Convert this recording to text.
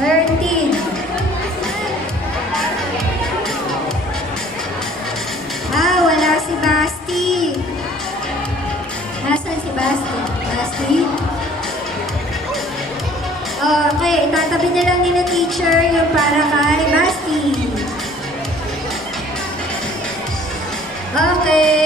13. Wala si Basti. Nasaan si Basti? Basti? Okay, itatabi na lang ni na teacher yung para kay Basti. Okay.